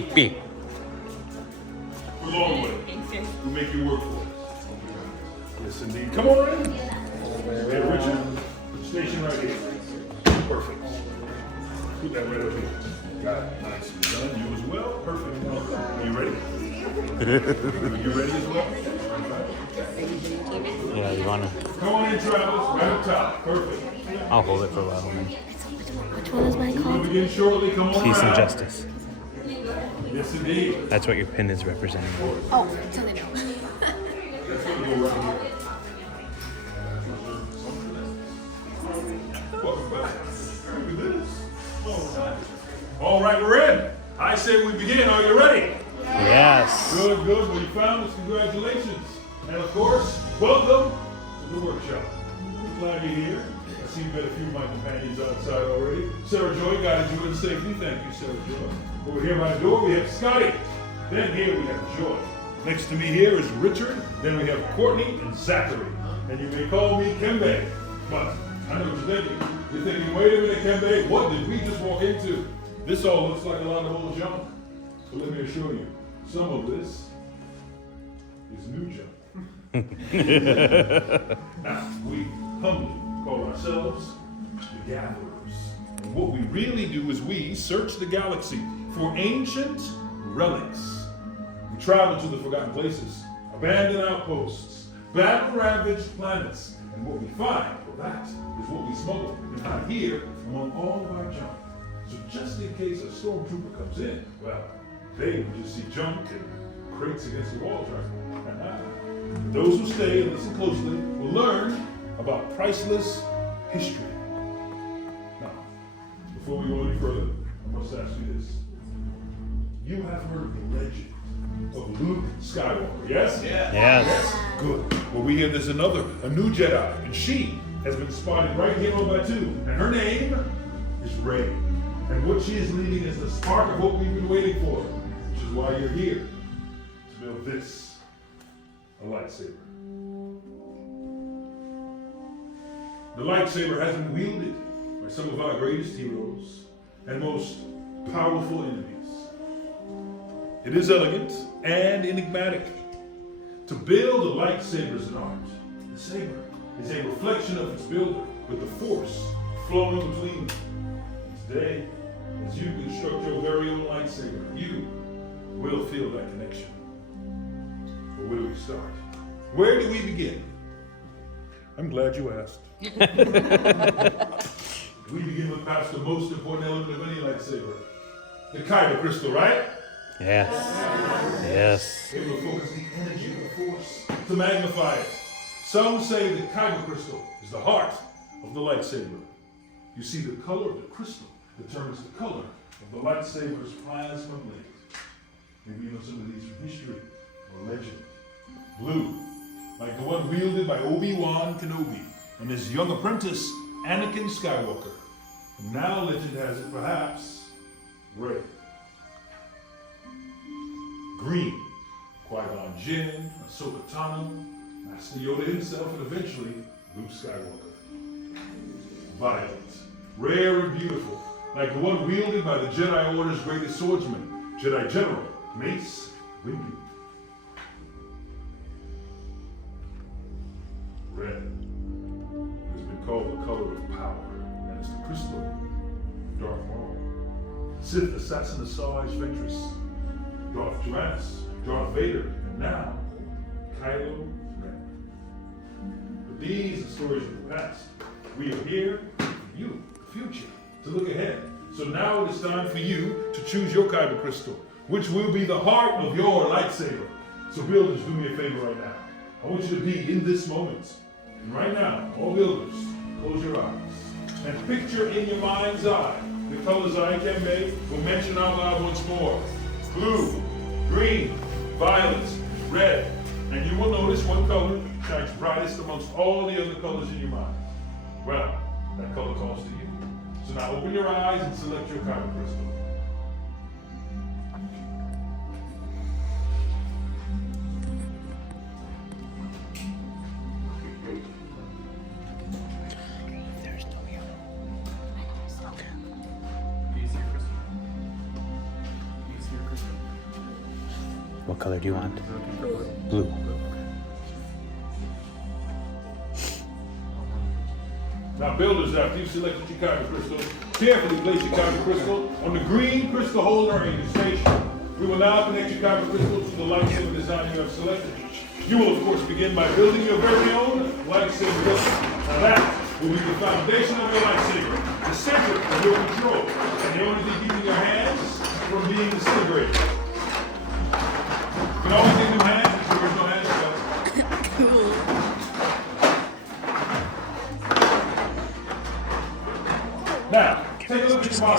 Beak. For long way. We make you work for it. Yes, indeed. Come on in. Hey, Richard, station right here. Perfect. Put that right up here. Got it. Nicely done. You as well. Perfect. Are you ready? You ready as well? Yeah, you wanna? Come on in, Travis. Right up top. Perfect. I'll hold it for a while. Which one is mine We'll called? begin shortly. Come on Peace and around. justice. Yes, indeed. That's what your pin is representing. Oh, so they know. That's going to go right here. Welcome back. Look at this. All right, we're in. I say we begin. Are you ready? Yes. Good. Well, you found us. Congratulations. And of course, welcome to the workshop. Glad you're here. I see you've met a few of my companions outside already. Sarah Joy guided you in safety. Thank you, Sarah Joy. Over here by the door, we have Scotty. Then here we have Joy. Next to me here is Richard. Then we have Courtney and Zachary. And you may call me Kembe. But I know what you're thinking. You're thinking, wait a minute, Kembe, what did we just walk into? This all looks like a lot of old junk. So let me assure you, some of this is new junk. Now, we humbly call ourselves the Gatherers. And what we really do is we search the galaxy for ancient relics. We travel to the forgotten places, abandoned outposts, battle-ravaged planets, and what we find, well, that is what we smuggle and hide here among all of our junk. So just in case a stormtrooper comes in, well, they will just see junk and crates against the walls, right? Those who stay and listen closely will learn about priceless history. Now, before we go any further, I must ask you this. You have heard of the legend of Luke Skywalker, yes? Yes. Good. Well, we hear there's a new Jedi, and she has been spotted right here on Batu, and her name is Rey. And what she is leading is the spark of what we've been waiting for, which is why you're here, to build this, a lightsaber. The lightsaber has been wielded by some of our greatest heroes and most powerful enemies. It is elegant and enigmatic. To build a lightsaber is an art. The saber is a reflection of its builder, with the force flowing between them. Today, as you construct your very own lightsaber, you will feel that connection. But where do we start? Where do we begin? I'm glad you asked. We begin with perhaps the most important element of any lightsaber, the kyber crystal, right? Yes. It will focus the energy of the force to magnify it. Some say the kyber crystal is the heart of the lightsaber. You see, the color of the crystal determines the color of the lightsaber's plasma blade. Maybe you know some of these from history or legend. Blue, like the one wielded by Obi-Wan Kenobi and his young apprentice, Anakin Skywalker. And now legend has it, perhaps, Rey. Green, Qui-Gon Jinn, Ahsoka Tano, Master Yoda himself, and eventually Luke Skywalker. Violet, rare and beautiful, like the one wielded by the Jedi Order's greatest swordsman, Jedi General Mace Windu. Red has been called the color of power, and it's the crystal of Darth Maul. Sith assassin Asajj Ventress, Darth Tyrannus, Darth Vader, and now Kylo Ren. But these are stories of the past. We are here for you, the future, to look ahead. So now it is time for you to choose your kyber crystal, which will be the heart of your lightsaber. So builders, do me a favor right now. I want you to be in this moment. And right now, all builders, close your eyes and picture in your mind's eye the colors I, Kembe, will mention out loud once more. Blue, green, violet, red. And you will notice one color shines brightest amongst all the other colors in your mind. Well, that color calls to you. So now open your eyes and select your kyber crystal. There's no yellow. Okay. Easier crystal. Easier crystal. What color do you want? Blue. Now, builders, after you've selected your kyber crystal, carefully place your kyber crystal on the green crystal holder in your station. We will now connect your kyber crystal to the lightsaber design you have selected. You will, of course, begin by building your very own lightsaber crystal. Now, that will be the foundation of your lightsaber, the center of your control, and the only thing keeping your hands from being disintegrated. You can always leave them hands, because there is no hands spell. Now, take a look at your box.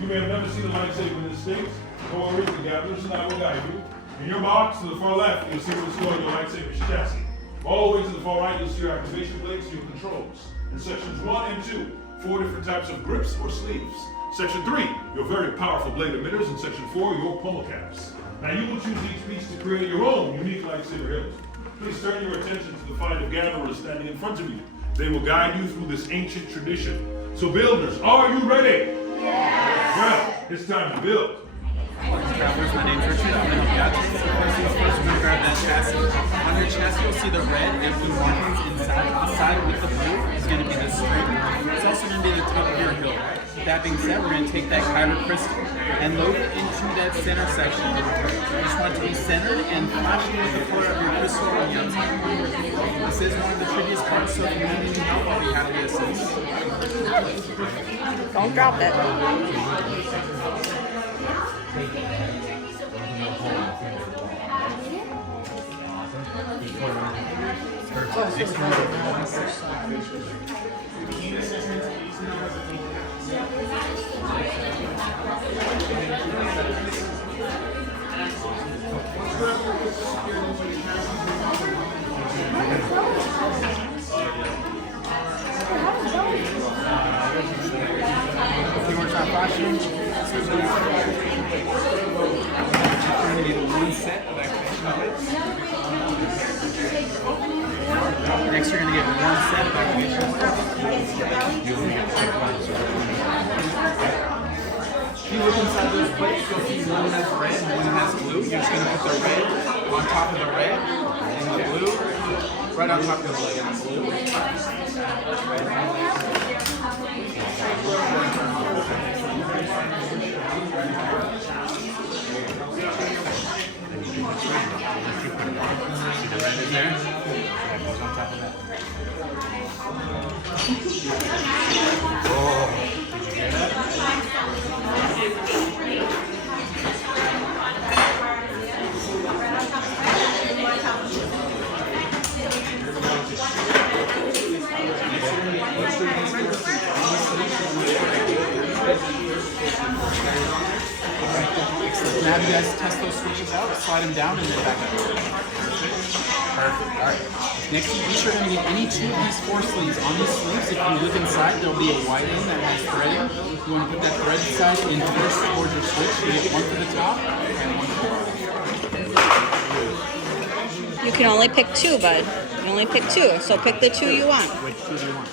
You may have never seen a lightsaber in this state. Don't worry, the gatherers and I will guide you. In your box, to the far left, you'll see what's stored in your lightsaber's chassis. All the way to the far right, you'll see your activation plates and your controls. In sections 1 and 2, 4 different types of grips or sleeves. Section 3, your very powerful blade emitters. And Section 4, your pummel caps. Now, you will choose each piece to create your own unique lightsaber hilt. Please turn your attention to the flight of gatherers standing in front of you. They will guide you through this ancient tradition. So, builders, are you ready? Yes! Well, it's time to build. Travelers, my name's Richard. I'm going to help you out. First things first, we're going to grab that chassis. On your chassis, you'll see the red and blue markings inside. Inside with the blue is going to be the string. It's also going to be the tip of your hilt. With that being said, we're going to take that kyber crystal and load it into that center section. You just want it to be centered and flashing with the color of your crystal on the outside. This is one of the trickiest parts, so if you need any help, I'll be happy to assist. Don't drop it. Next, you're going to get one set of activation. If you look inside those plates, you'll see one has red and one has blue. You're just going to put the red on top of the red and the blue right on top of the blue. See the red in there? On top of that. Oh, did you hear that? Now you guys test those switches out, slide them down, and then back up. Perfect. Alright. Next, be sure to get any two of these 4 sleeves. On these sleeves, if you look inside, there'll be a white end that has threading. You want to put that thread side in first towards your switch. You get one for the top and one for the bottom. You can only pick 2, bud. You can only pick 2, so pick the 2 you want. Which 2 do you want?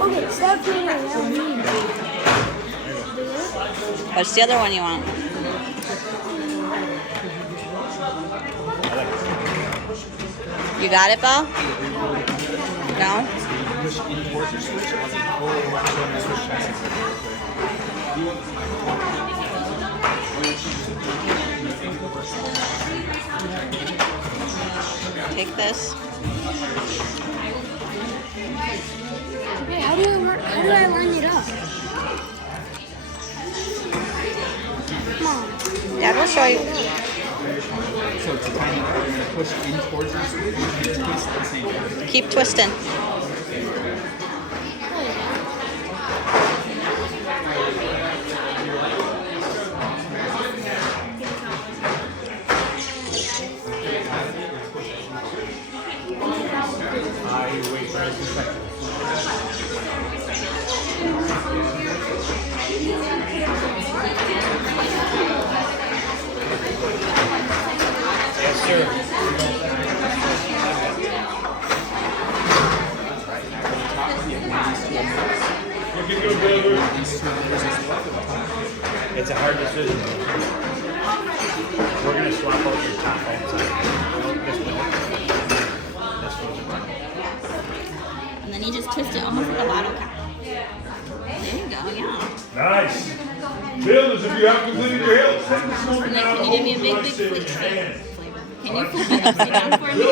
Okay, stop doing it. What's the other one you want? You got it, Bo? No? Push in towards your switch as you pull around on your switch chassis. Take this. Wait, how do I line it up? Come on. Dad will show you. So to time it, you're going to push in towards your switch and twist at the same time. Keep twisting. precision. We're gonna swap out your top outside. This one. This one. And then you just twist it almost like a bottle cap. There you go, yeah. Nice. Builders, if you have completed your hills, take this moment And now then to can you give me a hold big, the big lightsaber in flip? your hand. Can you flip it upside down for me?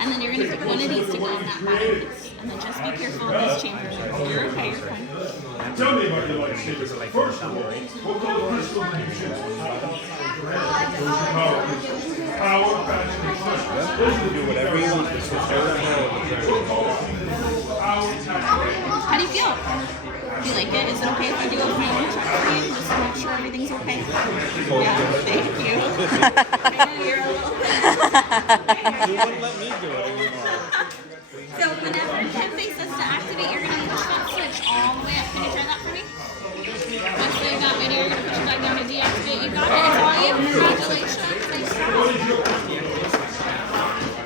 And then you're going to put one of these to go in that bottom piece. And then just be careful of this chamber. You're okay, you're fine. Tell me about your lightsabers. First of all, what color crystal did you choose? Power, passion, and trust. Those are the whatever you want. How do you feel? Do you like it? Is it okay if I do a final check for you just to make sure everything's okay? Yeah, thank you. You're a little You wouldn't let me do it anymore. So whenever 10 faces to activate, you're going to push that switch all the way up. Can you try that for me? Once you got ready, you're going to push it back down to deactivate. You got it. It's all you. Congratulations. Nice job.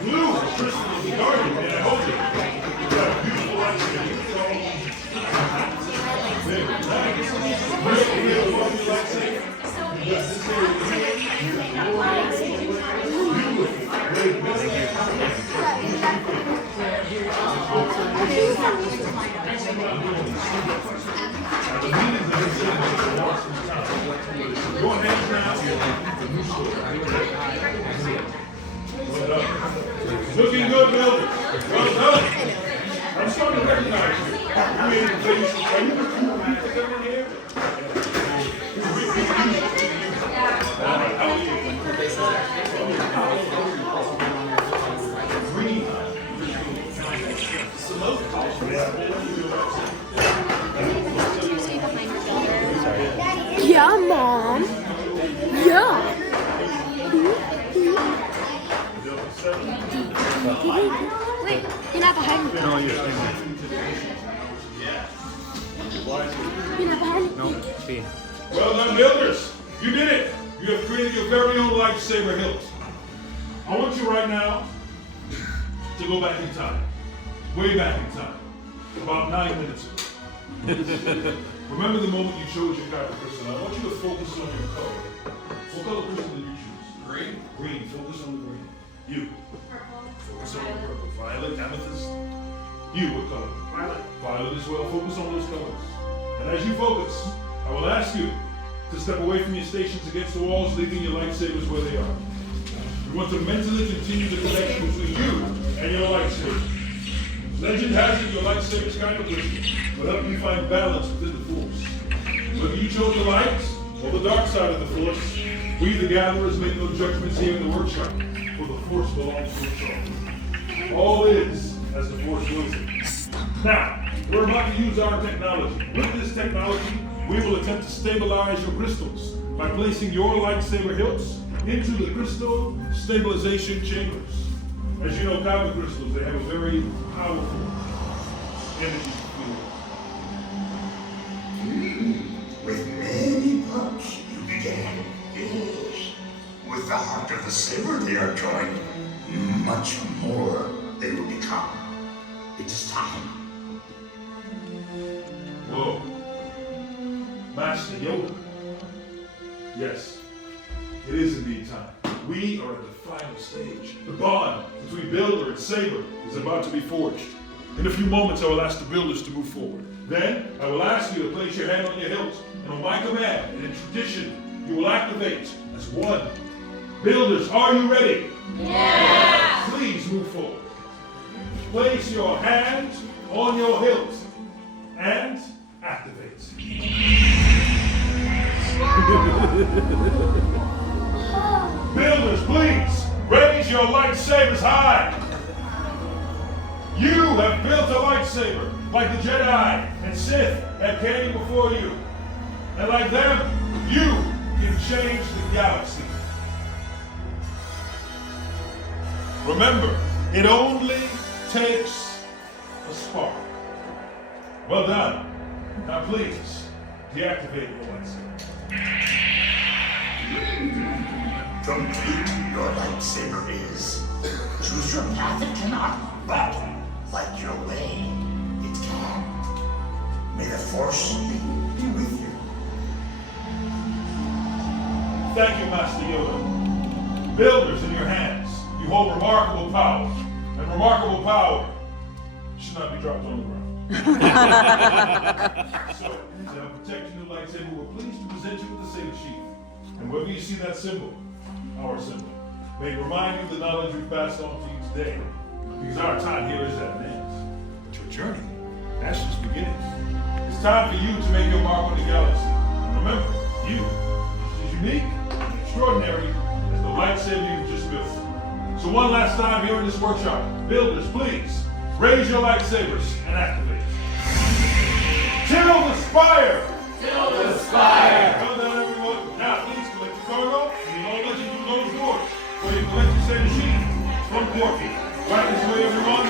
Blue crystal is guarded, and I hold it. You got a beautiful lightsaber. Looking good, Bill. Well done. I'm starting to recognize you. Are you here? Yeah, Mom. Yeah. Wait, you're not behind me. No, you're standing. You're not behind me. No, B. Well done, builders. You did it. You have created your very own lightsaber hilt. I want you right now to go back in time. Way back in time. About 9 minutes ago. Remember the moment you chose your favorite crystal. I want you to focus on your color. What color crystal did you choose? Green? Green. Focus on the green. You. Focus on the purple. Violet, amethyst. You, what color? Violet. Violet as well. Focus on those colors. And as you focus, I will ask you to step away from your stations against the walls, leaving your lightsabers where they are. We want to mentally continue the connection between you and your lightsaber. Legend has it your lightsaber is kind of crystal, but help you find balance within the Force. Whether you chose the light or the dark side of the Force, we the gatherers make no judgments here in the workshop, for the Force belongs to us all. All is as the Force wills it. Now, we're about to use our technology. With this technology, we will attempt to stabilize your crystals by placing your lightsaber hilts into the crystal stabilization chambers. As you know, copper crystals, they have a very powerful energy field. With many pups you began, yes. With the heart of the saber they are joined, much more they will become. It is time. Whoa. Master Yoda. Yes, it is indeed time. We are at the final stage. The bond between builder and saber is about to be forged. In a few moments, I will ask the builders to move forward. Then, I will ask you to place your hand on your hilt, and on my command, and in tradition, you will activate as one. Builders, are you ready? Yeah! Please move forward. Place your hand on your hilt, and activate. Builders, please raise your lightsabers high. You have built a lightsaber like the Jedi and Sith that came before you. And like them, you can change the galaxy. Remember, it only takes a spark. Well done. Now please, deactivate the lightsaber. Complete your lightsaber is. Choose your path it cannot, but like your way, it can. May the Force be with you. Thank you, Master Yoda. Builders in your hands, you hold remarkable power. And remarkable power should not be dropped on the ground. So, to help protect your new lightsaber, we're pleased to present you with the saber sheath. And wherever you see that symbol, our symbol, may it remind you of the knowledge we've passed on to you today. Because our time here is at an end. But your journey, that's just beginning. It's time for you to make your mark on the galaxy. And remember, you is as unique and extraordinary as the lightsaber you've just built. So one last time here in this workshop, builders, please, raise your lightsabers and activate. Till the spire! Till the spire! Well done, everyone. Now, please collect your cargo, and we'll let you through those doors, where you collect your saber sheath from Porky. Right this way, everyone.